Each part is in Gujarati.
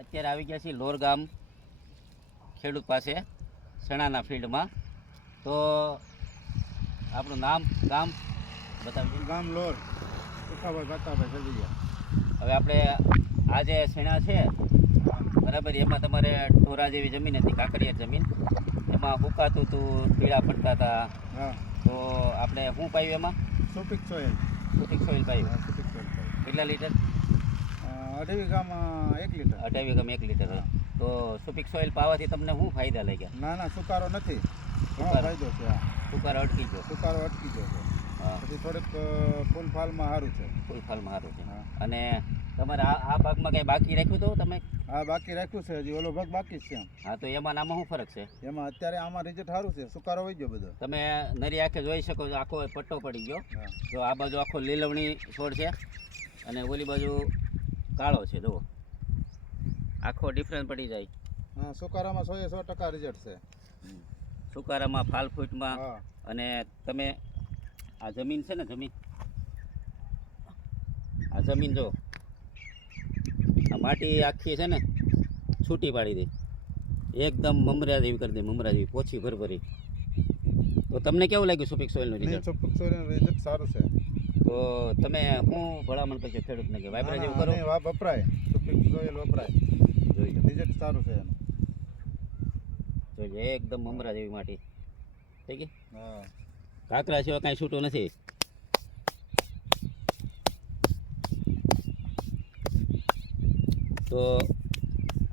અત્યારે આવી ગયા છીએ લોર ગામ ખેડૂત પાસે સણાના ફિલ્ડમાં. તો આપણું નામ ગામ બતાવજો. ગામ લોર, સુખાભાઈ કાકાભાઈ સજિયા. હવે આપણે આ જે સણા છે બરાબર, એમાં તમારે ઢોરા જેવી જમીન હતી, કાંકરિયા જમીન, એમાં હુકાતું હતું, પીળા પડતા હતા. હા, તો આપણે શું પાયું એમાં? સુપિક સોઇલ. સુપિક સોઇલ પાયું. સુપિક સોઇલ પાયું. કેટલા લીટર? 2.5 વીઘામાં 1 લીટર. 2.5 વીઘામાં 1 લીટર. તો સુપિક સોઇલ પાવાથી તમને શું ફાયદા લાગ્યા? ના, સુકારો નથી, ઘણો ફાયદો છે. હા, સુકારો અટકી ગયો. સુકારો અટકી ગયો છે. હા, પછી થોડીક ફૂલ ફાલમાં સારું છે. ફૂલ ફાલમાં સારું છે. હા. અને તમારે આ ભાગમાં કંઈ બાકી રાખ્યું હતું તમે? હા, બાકી રાખ્યું છે, હજી ઓલો ભાગ બાકી જ છે. હા, તો એમાં ને આમાં શું ફરક છે? એમાં અત્યારે આમાં રિઝલ્ટ સારું છે, સુકારો હોય ગયો બધો. તમે નરી આંખે જોઈ શકો છો, આખો પટ્ટો પડી ગયો. હા, જો આ બાજુ આખો લીલવણી છોડ છે અને ઓલી બાજુ કાળો છે. જુઓ, આખો ડિફરન્સ પડી જાય. હા, સુકારામાં 100% રિઝલ્ટ છે. સુકારામાં, ફાલ ફૂટમાં. હા, અને તમે આ જમીન છે ને, આ જમીન જો, આ માટી આખી છે ને છૂટી પાડી દે, એકદમ મમરા જેવી કરી દે, મમરા જેવી પોછી ભરભરી. તો તમને કેવું લાગ્યું સુપિક સોઇલનું રિઝલ્ટ? સુપિક સોઇલનું રિઝલ્ટ સારું છે. તો તમે શું ભલામણ કરશો ખેડૂતને કે વાપરા જેવું કરો? વપરાય, સુપિક સોઇલ વપરાય, જોઈ લો, રિઝલ્ટ સારું છે એનું. જોઈ લો, એકદમ મમરા જેવી માટી થઈ ગઈ. હા, કાંકરા સિવાય કાંઈ છૂટું નથી. તો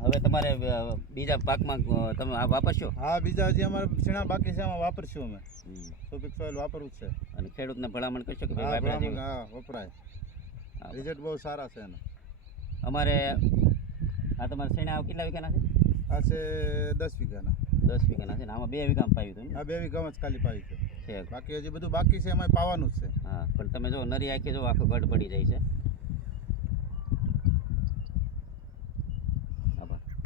હવે તમારે બીજા પાકમાં તમે આ વાપરશો? હા, બીજા હજી અમારે છીણા બાકી છે, એમાં વાપરશું અમે. સુપિક સોઇલ વાપરવું જ છે. અને ખેડૂતને ભલામણ કરશો કે હા, ભાઈ વાપરા જેવું? હા, વપરાય, રિઝલ્ટ બહુ સારા છે એના. અમારે આ તમારે શેણા કેટલા વીઘાના છે? આ છે 10 વીઘાના. 10 વીઘાના છે ને આમાં 2 વીઘામાં પાયું હતું ને? આ 2 વીઘામાં જ ખાલી પાવી છે. છે. બાકી હજી બધું બાકી છે, એમાં પાવાનું જ છે. હા, પણ તમે જો નરી આંખે જો આખો ગઢ પડી જાય છે.